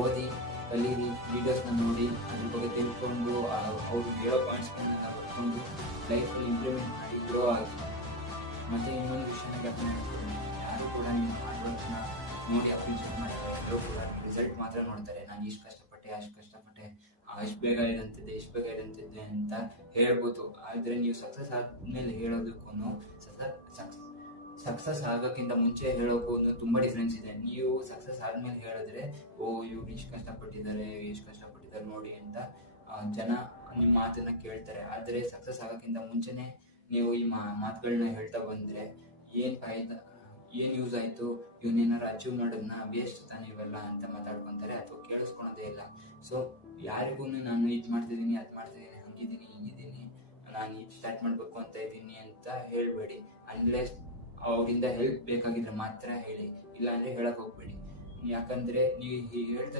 ಓದಿ ಕಲೀರಿ, ವೀಡಿಯೋಸ್ನ ನೋಡಿ ಅದ್ರ ಬಗ್ಗೆ ತಿಳ್ಕೊಂಡು ಅವ್ರು ಹೇಳೋ ಪಾಯಿಂಟ್ಸ್ಗಳನ್ನೆಲ್ಲ ಬರ್ಕೊಂಡು ಲೈಫಲ್ಲಿ ಇಂಪ್ಲಿಮೆಂಟ್ ಮಾಡಿ ಗ್ರೋ ಆಗಿ. ಮತ್ತು ಇನ್ನೊಂದು ವಿಷಯನ ಜ್ಞಾಪನ ಮಾಡ್ತೀನಿ, ಯಾರು ಕೂಡ ನಿಮ್ಮ ಹಾರ್ಡ್ ವರ್ಕ್ನ ನೋಡಿ ಅಪ್ರಿಷಿಯೇಟ್ ಮಾಡಲ್ಲ. ಎಲ್ಲರೂ ಕೂಡ ರಿಸಲ್ಟ್ ಮಾತ್ರ ನೋಡ್ತಾರೆ. ನಾನು ಇಷ್ಟು ಕಷ್ಟಪಟ್ಟೆ, ಅಷ್ಟು ಕಷ್ಟಪಟ್ಟೆ, ಇಷ್ಟು ಬೇಗ ಇದಂತಿದ್ದೆ, ಇಷ್ಟು ಬೇಗ ಇದಂತಿದ್ದೆ ಅಂತ ಹೇಳ್ಬೋದು. ಆದರೆ ನೀವು ಸಕ್ಸಸ್ ಆದಮೇಲೆ ಹೇಳೋದಕ್ಕೂ ಸಕ್ಸಸ್ ಆಗೋಕ್ಕಿಂತ ಮುಂಚೆ ಹೇಳೋಕ್ಕೂ ತುಂಬ ಡಿಫ್ರೆನ್ಸ್ ಇದೆ. ನೀವು ಸಕ್ಸಸ್ ಆದಮೇಲೆ ಹೇಳಿದ್ರೆ ಇವ್ರು ಇಷ್ಟು ಕಷ್ಟಪಟ್ಟಿದ್ದಾರೆ, ಎಷ್ಟು ಕಷ್ಟಪಟ್ಟಿದ್ದಾರೆ ನೋಡಿ ಅಂತ ಜನ ನಿಮ್ಮ ಮಾತನ್ನು ಕೇಳ್ತಾರೆ. ಆದರೆ ಸಕ್ಸಸ್ ಆಗೋಕ್ಕಿಂತ ಮುಂಚೆನೇ ನೀವು ಈ ಮಾತುಗಳನ್ನ ಹೇಳ್ತಾ ಬಂದರೆ ಏನು ಯೂಸ್ ಆಯಿತು, ಇವನೇನಾರು ಅಚೀವ್ ಮಾಡೋದನ್ನ ವೇಸ್ಟ್ ತಾನೆ ಇವೆಲ್ಲ ಅಂತ ಮಾತಾಡ್ಕೊತಾರೆ ಅಥವಾ ಕೇಳಿಸ್ಕೊಳೋದೇ ಇಲ್ಲ. ಸೊ ಯಾರಿಗೂ ನಾನು ಇದು ಮಾಡ್ತಿದ್ದೀನಿ, ಅದು ಮಾಡ್ತಿದ್ದೀನಿ, ಹಂಗಿದ್ದೀನಿ, ಹಿಂಗಿದ್ದೀನಿ, ನಾನು ಇದು ಸ್ಟಾರ್ಟ್ ಮಾಡಬೇಕು ಅಂತ ಇದ್ದೀನಿ ಅಂತ ಹೇಳಬೇಡಿ. ಅನ್ಲೆಸ್ ಅವರಿಂದ ಹೆಲ್ಪ್ ಬೇಕಾಗಿದ್ರೆ ಮಾತ್ರ ಹೇಳಿ, ಇಲ್ಲಾಂದರೆ ಹೇಳಕ್ಕೆ ಹೋಗ್ಬೇಡಿ. ಯಾಕಂದರೆ ನೀವು ಹೇಳ್ತಾ